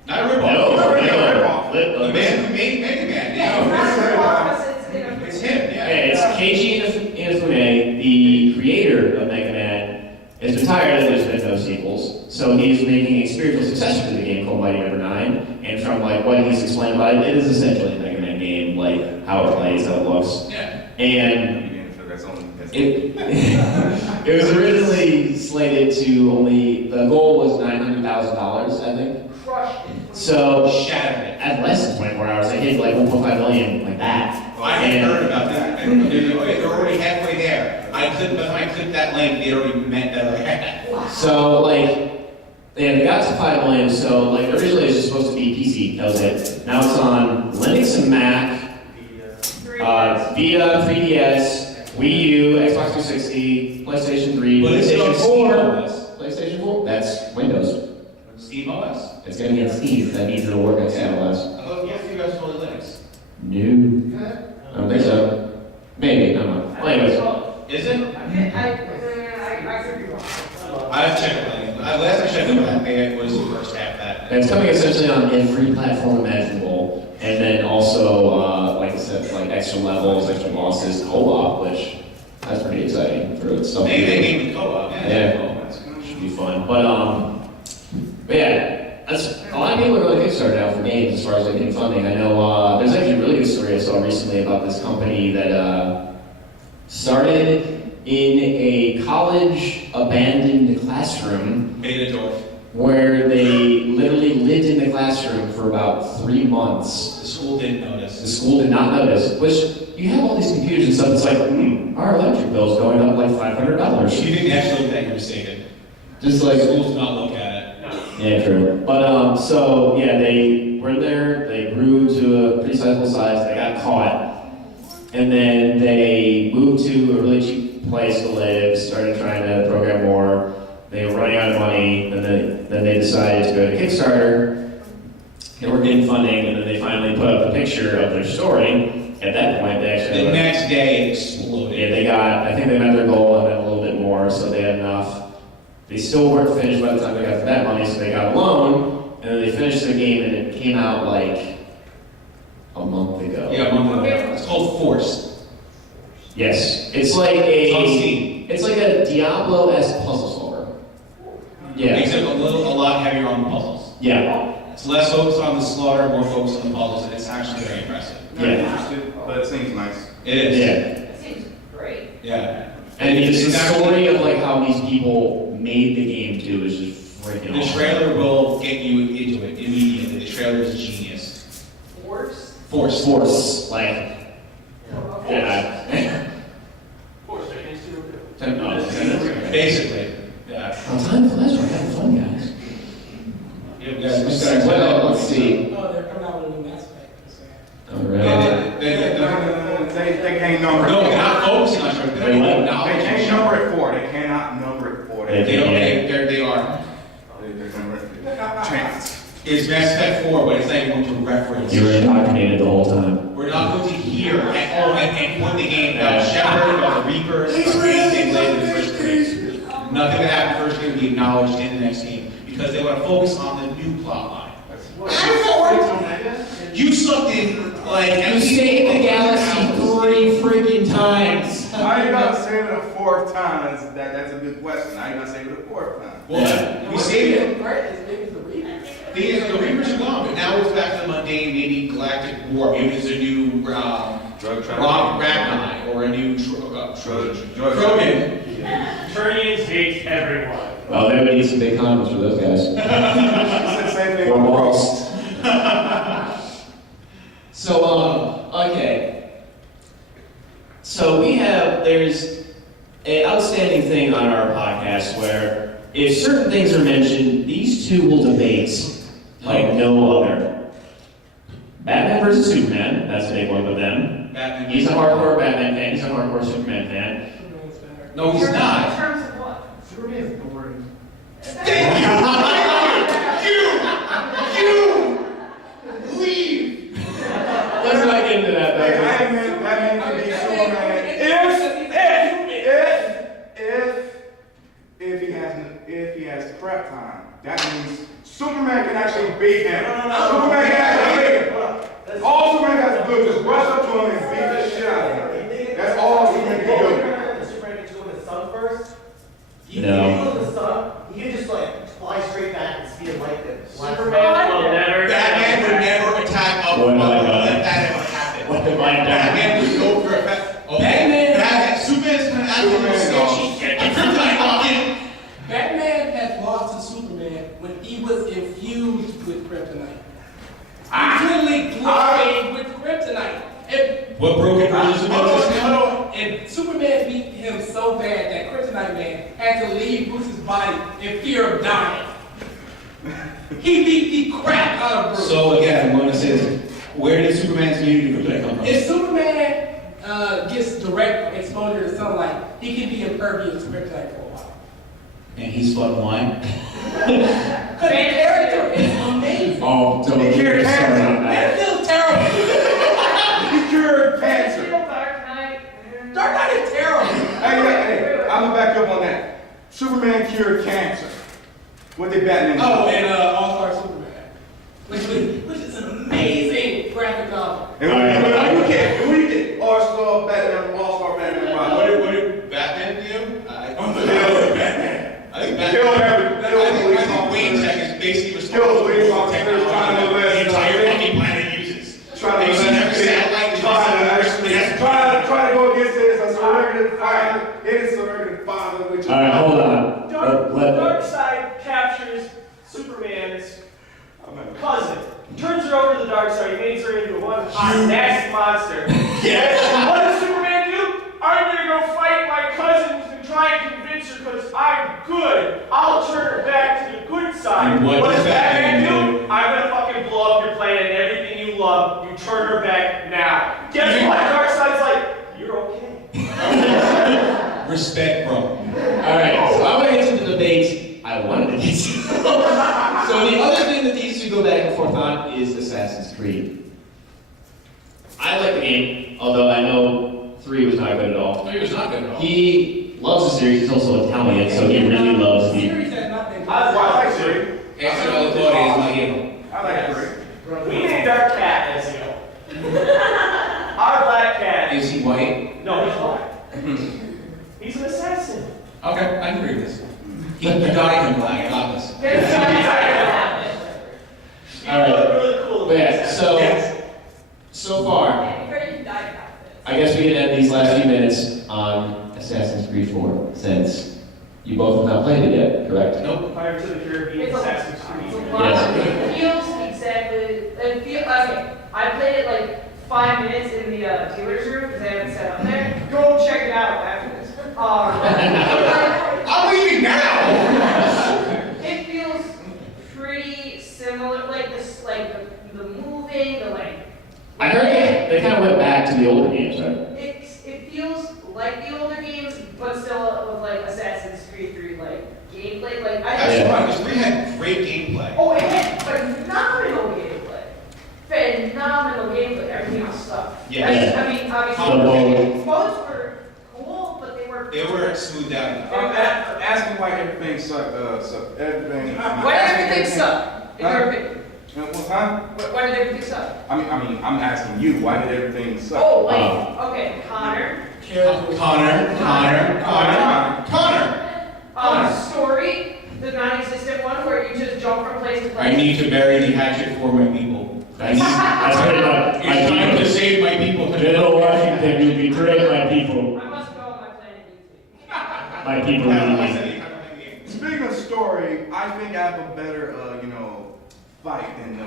Not a ripoff. The man who made Mega Man. Yeah. It's him. Yeah. Okay, it's Keiji Inafune, the creator of Mega Man, is retired and there's been no sequels. So he's making a spiritual successor to the game called Mighty Number 9. And from like what he's explained about it, it is essentially a Mega Man game, like how it plays, how it looks. Yeah. And it was originally slated to the goal was $900,000, I think. Crushed it. So Shattered it. at less than 24 hours, they hit like 1.5 million, like that. I hadn't heard about that. They're already halfway there. By the time I clicked that link, they already meant that I had. So they got to 5 million. So originally it was just supposed to be PC. That was it. Now it's on Linux and Mac, Vita, 3DS, Wii U, Xbox 360, PlayStation 3, But it's PlayStation on 4. SteamOS. PlayStation 4. That's Windows. SteamOS? It's gonna be on Steam. That means it'll work on SteamOS. I thought you guys were Linux. No, I don't think so. Maybe. I don't know. Well, anyways. Is it? I could be wrong. I've checked it. Last I checked it was the first half of that. And it's coming essentially on every platform imaginable, and then also, like I said, like extra levels, extra bosses, co-op, which that's pretty exciting for stuff. Maybe they gave me co-op. Yeah, should be fun. But yeah, that's a lot of people are really Kickstarter now for games as far as like getting funding. I know there's actually a really good story I saw recently about this company that started in a college abandoned classroom Beetendorf. where they literally lived in the classroom for about 3 months. The school didn't The notice. school did not notice, which you have all these computers and stuff, it's like, our electric bill's going up like $500. You didn't actually look at your mistaken. Just like, Schools do not look at it. yeah, true. But, so, yeah, they were there, they grew to a pretty sizable size, they got caught. and then they moved to a really cheap place to live, started trying to program more. They were running out of money, then they decided to go to Kickstarter. They were getting funding, and then they finally put up a picture of their story. At that point, they actually The next day, it exploded. yeah, they got, I think they met their goal and then a little bit more, so they had enough. They still weren't finished by the time they got that money, so they got a loan, and then they finished their game, and it came out like a month ago. Yeah, a month ago. It's called Force. Yes, it's like It's on Steam. it's like a Diablo-esque puzzle solver. Yeah, Makes it a lot heavier on the puzzles. yeah, It's less focused on the slaughter, more focused on the puzzles, and it's actually very impressive. Not Yeah. interested, but it seems nice. It is. yeah. That seems great. Yeah. And it's the actually- story of like how these people made the game too is just freaking The awesome. trailer will get you into it immediately. The trailer is genius. Force? Force. Like, Oh, yeah. Force, I can still do. 10 minutes. Basically. Yeah. Oh, time flies, we're having fun, guys. Yeah, we just gotta Well, let's see. Oh, they're coming out with a new Mass Effect. All right. They can't number it. No, they're not focusing on it. They're Wait, what? They can't number it 4. They cannot number it 4. They They can't. are. They're number it. Chance. It's Mass Effect 4, but it's not even going to reference. You were indoctrinated the whole time. We're not going to hear at all and point the game about Shepard, about the Reapers, about anything later in the first game. Nothing that happened in the first game will be acknowledged in the next game because they want to focus on the new plot line. You sucked in like You saved the galaxy 3 freaking times. How you gonna save it a 4th time? That's a good question. How you gonna save it a 4th time? Well, we saved it. Right, as big as the Reapers. The Reapers are gone, but now it's back to the mundane, maybe galactic war. Maybe there's a new Drug Rock Ragnar or a new Krogan. Turnians hate everyone. Well, they would need some big condoms for those guys. It's the same thing Or with balls. So, okay. So there's an outstanding thing on our podcast where if certain things are mentioned, these two will debate like no other. Batman versus Superman, that's a big one with them. Batman. He's a hardcore Batman fan, he's a hardcore Superman fan. Superman's better. No, he's In not. terms of what? Superman's boring. Thank you. You leave. Let's not get into that Like, though. Batman can be Superman if he has prep time. That means Superman can actually beat him. Superman can actually beat him. All Superman has to do is just rush up to him and beat the shit out of him. That's all Superman can do. Superman can go in the sun first. No. If you go in the sun, he can just like fly straight back and speed like this. Superman will never. Batman would never attack up What front. have I done? Let that ever happen. What have I done? Batman would go for a Batman. Superman's gonna act a little sketchy. Get kryptonite walking. Batman has lost to Superman when he was infused with kryptonite. Ah. He literally glowed with kryptonite. And What broken version of hold this on, now? hold on. And Superman beat him so bad that Kryptonite Man had to leave Bruce's body in fear of dying. He beat the crap out of Bruce. So again, I'm going to say this. Where did Superman's immunity to kryptonite come from? If Superman gets direct exposure to sunlight, he can be impervious to kryptonite for a while. And he's fucking lying. Because the character is amazing. Oh, don't He cured get started on cancer. that. It feels terrible. He cured cancer. Dark Knight. Dark Knight is terrible. Hey, I'm gonna back up on that. Superman cured cancer. What did Batman do? Oh, and All-Star Superman. Which is an amazing graphic novel. And who you get? All-Star Batman, All-Star Batman. What did Batman do? I'm the hell of Batman. I think Kill Batman. every- I think Wayne Tech is basically Kill police responsible for officers, trying to technology the list, entire fucking planet uses. Trying They to see every satellite is try to go against his surrogate father, his surrogate father, which is All right, hold on. Dark Side captures Superman's cousin, turns her over to the dark side, makes her into one hot, nasty monster. Yes. What does Superman do? I'm gonna go fight my cousins and try and convince her because I'm good. I'll turn her back to the good side. And what does does Batman do? I'm gonna fucking blow up your planet and everything you love. You turn her back now. Guess what? Dark Side's like, So the other thing that these two go back and forth on is Assassin's Creed. I like the game, although I know 3 was not good at all. No, he was not good at all. He loves the series, he's also Italian, so he really loves The the... series has not been. I like three. Extra Auditoria is my hero. I like three. We named our cat as you know. Our black cat. Is he white? No, he's black. He's an assassin. Okay, I can agree with this. He dyed him black, I got this. All right. Really cool. But yeah, so far, I guess we can end these last few minutes on Assassin's Creed 4, since you both have not played it yet, correct? Nope. Pirates of the Caribbean, Assassin's Creed. Yes. It feels exactly. Okay, I played it like 5 minutes in the dealer's room because I haven't set up there. Go check it out after this. I'm leaving now! It feels pretty similar, like this, like the moving, the like. I heard they kind of went back to the older games, right? It feels like the older games, but still with like Assassin's Creed 3 like gameplay. Like That's right, because 3 had great gameplay. Oh, it had phenomenal gameplay. Phenomenal gameplay. Everything was stuck. Yes. I mean, obviously, So, both were cool, but They were smoothed out. Ask me why everything sucked. Everything. why did everything suck? In your opinion? Huh? Why did everything suck? I mean, I'm asking you, why did everything suck? Oh, like, okay, Connor. Connor. Story, the non-existent one where you just jump from place to place. I need to bury the hatchet for my people. That's pretty much It's my time to people. save my people. Little Washington, you betrayed my people. I must go on my planet YouTube. My people need me. Speaking of story, I think I have a better, fight than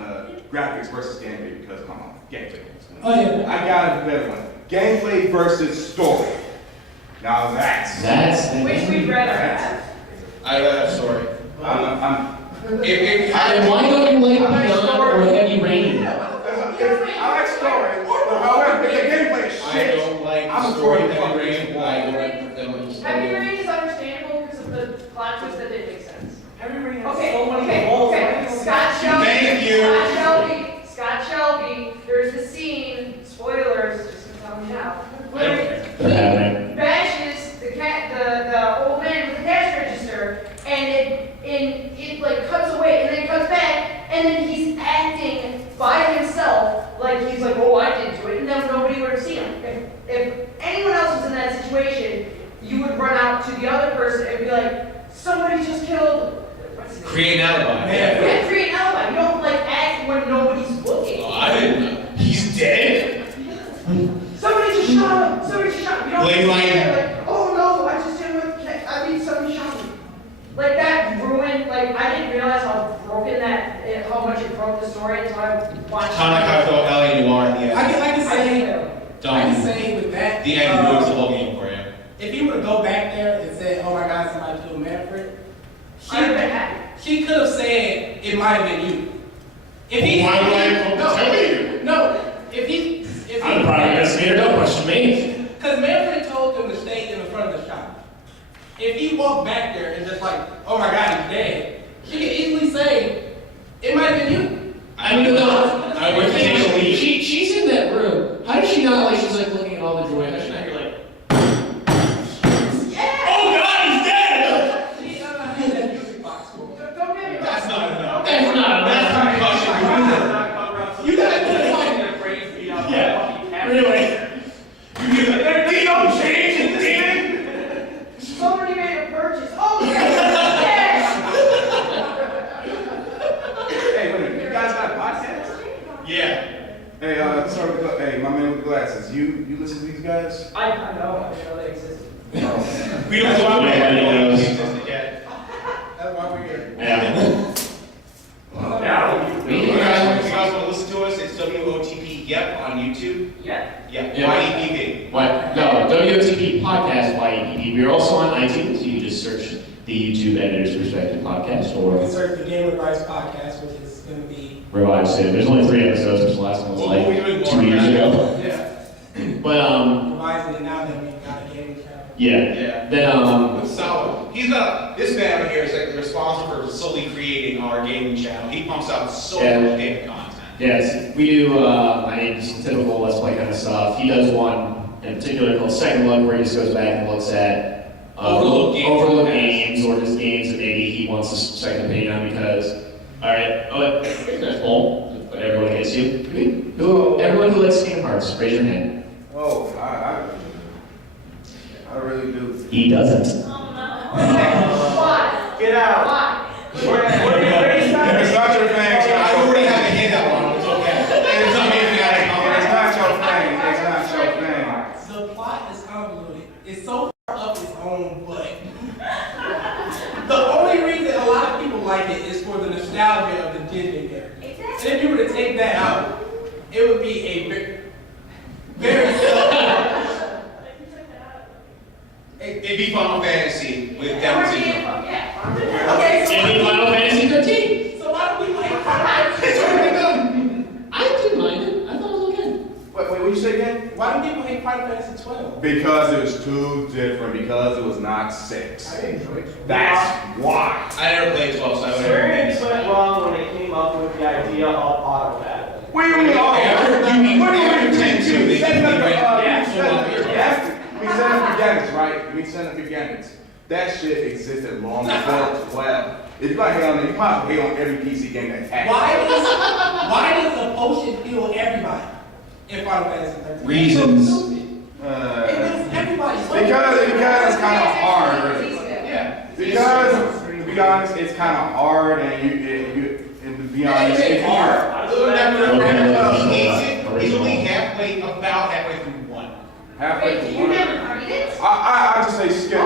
graphics versus gameplay because come on, gameplay. Oh yeah. I got a better one. Gameplay versus story. Now that's. Which we'd rather have. I'd rather have story. I'm And why don't you like Beyond or Heavy Rain? I like story. However, if the gameplay is I shit, don't like I'm a story story that fucker. rain. I don't like Heavy Rain is understandable because of the plot twist that didn't make sense. Everybody has Okay, so many okay, balls. okay. Scott Shelby. Thank you. Scott Shelby. There's the scene. Spoilers, just to tell me now. Where They're happening. he bashes the old man with the cash register, and it like cuts away, and then it cuts back, and then he's acting by himself, like he's like, oh, I didn't do it, and then nobody would have seen him. If anyone else was in that situation, you would run out to the other person and be like, somebody just killed. What's his name? Create an alibi. Yeah, create an alibi. You don't like act when nobody's looking. Oh, I didn't know. He's dead? Somebody just shot him. Somebody just shot him. You don't Blame sit mine. there like, oh no, I just didn't with somebody shot me. Like that ruined. Like I didn't realize how broken how much it broke the story until I watched. Kind of like how I felt L.A. Noir at the end. I can I say, didn't know. I can say with that. The end ruins the whole game for you. If you were to go back there and say, oh my God, somebody killed Manfred, I'd have been happy. she could have said it might have been you. If he Why would I hope to tell you? No, if I'm the private investigator, don't question me. because Manfred told them to stay in the front of the shop. If he walked back there and just like, oh my God, he's dead, she could easily say, it might have been you. I mean, I would think she's in that room. How does she not, like, she's like looking at all the joy? How does she not hear, like, Yeah. oh God, he's dead! She doesn't have that music box. Don't get me wrong. That's not enough. That's not That's concussion. You gotta do it. Yeah, really. You don't change the thing. Somebody made a purchase. Oh yes. Hey, wait a minute, you guys got a podcast? Yeah. Hey, sorry, hey, my man with the glasses. You listen to these guys? I know they existed. We don't That's why nobody knows. existed yet. That's why we're here. Yeah. If you guys want to listen to us, it's WOTP Yep on YouTube. Yeah. Yeah. Yeah. YEPP. What? No, WOTP Podcast, YEPP. We're also on iTunes. You can just search the YouTube Editor's Perspective Podcast or Insert the Game Advice podcast, which is going to be. Revive Sid. There's only 3 episodes, which the last one was Well, we're doing like more 2 years now. ago. Yeah. But, Revising it now that we've got a gaming channel. Yeah. Yeah. Then It's solid. He's got this man right here is like responsible for solely creating our gaming channel. He pumps out so Yeah. much damn content. yes, we do. I mean, just typical Let's Play kind of stuff. He does one in particular called Second Look, where he just goes back and looks at overlooked games or just games that maybe he wants a second opinion on because. All right. Oh, that's cool. But everyone gets you. Everyone who likes Kingdom Hearts, raise your hand. Oh, I really do. He doesn't. Why? Get out. Why? It's not your thing. I already have a handout on it. It's okay. It's not me. It's not your thing. It's not your thing. The plot is convoluted. It's so far up its own butt. The only reason a lot of people like it is for the nostalgia of the Disney character. And if you were to take that out, it would be a very It'd be Final Fantasy with Down syndrome. Yeah. Okay, so Any Final Fantasy 13? so why do people hate Final It's Fantasy? already done. I didn't mind it. I thought it was okay. Wait, what you say again? Why do people hate Final Fantasy 12? Because it was too different. Because it was not 6. I enjoyed it. That's why. I never played 12, so I would Square never. Enix went wrong when they came up with the idea of auto battle. What do you mean? You mean What do you mean? pretend to? They Set can up be the, right. we set up beginnings, right? We set up beginnings. That shit existed long before 12. If you might hate on it, you might hate on every PC game that had. Why does the potion heal everybody in Final Fantasy 13? Reasons. It's so stupid. It heals everybody. Because it's kind of hard. Really. Yeah. Because to be honest, it's kind of hard, and to be honest, It's it's hard. He hates it. He's only about halfway through one. halfway Wait, do through you one. never read it? I just say skip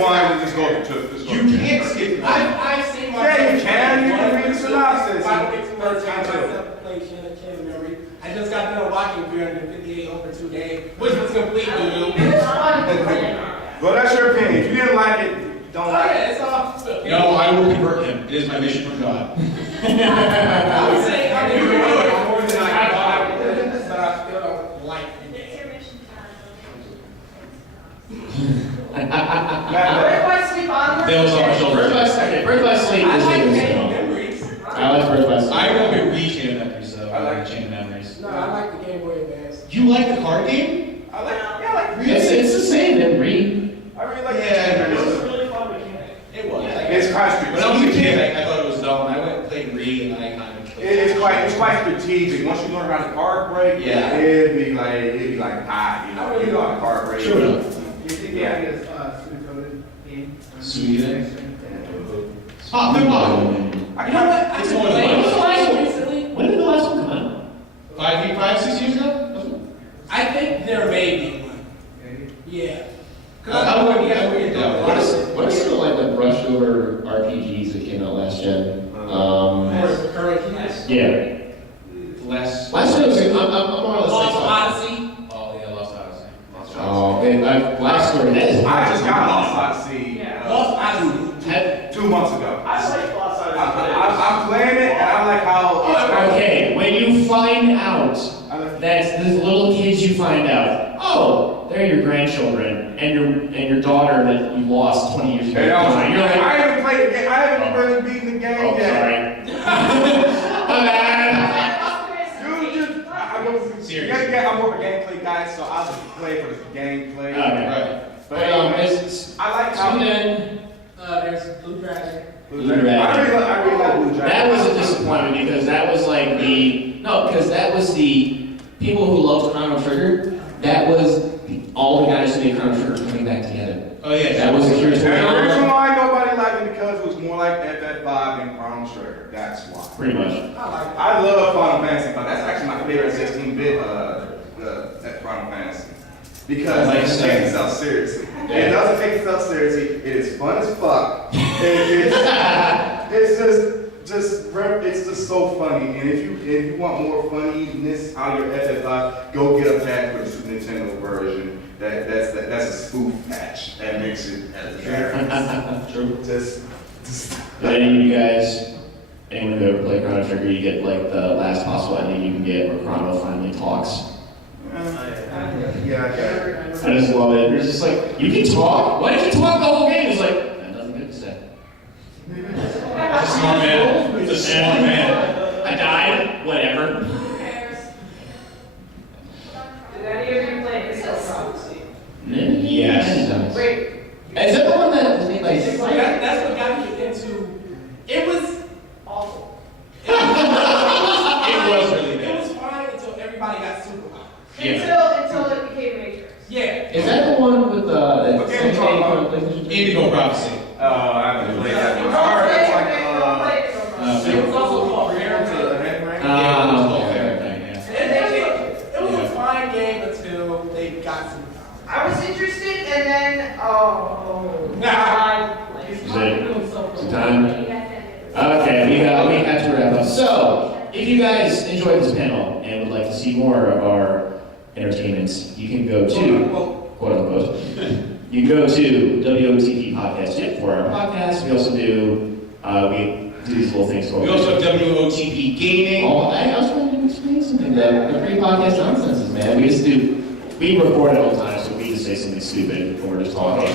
one and just go to two. Just go You to two. can't skip. I've seen my Yeah, you can. You can read the synopsis. Final Fantasy 13, I myself to play Shannon memory. I just got done watching 358 over 2 days, which was complete doo-doo. It's fun. Well, that's your opinion. If you didn't like it, don't Oh like yeah, it. it's all. No, I will convert him. It is my mission from God. I would say I enjoy it more than I thought I would, but I still don't like the game. Birth by Sleep onward. Those are Birth children. by Sleep. Birth by Sleep I is like good. Chain of Memories. I like Birth by Sleep. I will be Chain of Memories though. I like Chain of Memories. No, I like the Game Boy Advance. You like the card game? I like It's the same in Reed. I really like Yeah, It was it. a really fun mechanic. It was. It's quite strategic. When I was a kid, I thought it was dumb. I went and played Re and I kind of played. It's quite strategic. Once you learn how to card break, Yeah. it'd be like hot. You know how to card break. True enough. You think Yeah. it'd be a Suikoden game? Suikoden? Pop, good pop. You know what? I It's just more than played one. it recently. When did the last one come out? 6 years ago? Was it? I think there may be one. Yeah. How would you guys work it out? What are some of like the brushed over RPGs that came out last gen? For current use. Yeah. Less. Last gen was I'm more or less Lost like Odyssey. Oh, yeah, Lost Odyssey. Lost Odyssey. oh, and last story that is. I just got Lost Odyssey Lost Odyssey. 2 months ago. I like Lost Odyssey. I'm playing it, and I like how. Okay, when you find out I like- that these little kids you find out, oh, they're your grandchildren and your daughter that you lost 20 years ago. And You're like, I haven't played the game. I haven't really beaten the game oh, yet. sorry. My bad. Dude, just I go. Serious. Yeah, I'm more of a gameplay guy, so I'll just play for the gameplay. Okay. Right. But it's I like how. then There's Blue Dragon. Blue Dragon. I really like Blue Dragon. that was a disappointment because that was like because that was the people who loved Chrono Trigger. That was all the guys who made Chrono Trigger coming back together. Oh, yeah. That was a curious And the reason one. why nobody liked it because it was more like FF5 than Chrono Trigger. That's why. Pretty much. I like it. I love Final Fantasy, but that's actually my favorite 16-bit Final Fantasy. Because I like it doesn't take itself seriously. It doesn't take itself seriously. It is fun as fuck. It's just so funny. And if you want more funniness out of your FF5, go get a pack for the Super Nintendo version. That's a spoof patch that makes it as hilarious. True. Just But any of you guys, anyone who ever played Chrono Trigger, you get like the last possible ending you can get where Chrono finally talks. yeah, I got it. I just love it. It's just like, you can talk? Why did you talk the whole game? It's like, I have nothing good to say. He's a smart man. He's a smart man. I died, whatever. Who cares? Did any of you play Crystal Prophecy? Yes. Wait. Is that the one that was made like That's what got me into. It was awful. It was really It bad. was fine until everybody got superpowers. Yeah. Until it became Matrix. Yeah. Is that the one with the What game you talking about? PlayStation 2? Indigo Prophecy. Oh, I haven't played that You one. don't I heard play it's it, like, okay, you don't play it, you don't play it. It was also called Rare to to a head ring. Yeah, it was Ah, called okay. Fair Thing, yeah. It was Yeah. a fine game until they got superpowers. I was interested, and then, oh. Nah. I Is it time? Okay, we have to wrap up. So, if you guys enjoyed this panel and would like to see more of our entertainments, you can go to, quote unquote, you can go to WOTP Podcast Tip for our podcast. We also do, we do these little things called. We also have WOTP Gaming. Oh, I was trying to explain something. The pre-podcast nonsense, man. We record it all the time, so we just say something stupid when we're just talking.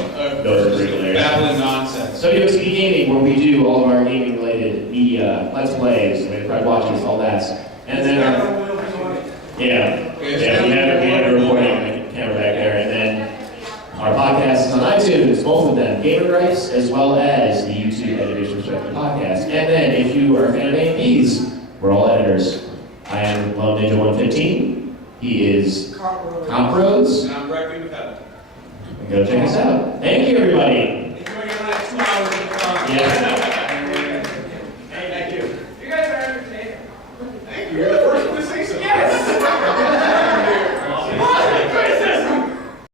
Those are pretty hilarious. Babbling nonsense. So WXP Gaming, where we do all of our gaming-related media, let's plays, private watches, all that. And then, yeah, we have a recording camera back there, and then our podcast is on iTunes, both of them, Gamer Gripes, as well as the YouTube Editors Perspective podcast. And then, if you are a fan of A&Ps, we're all editors. I am Lone Ninja 115. He is Comp Rose. And I'm Requiem of Heaven. Go check us out. Thank you, everybody. Enjoy your last 2 hours of fun. Yeah.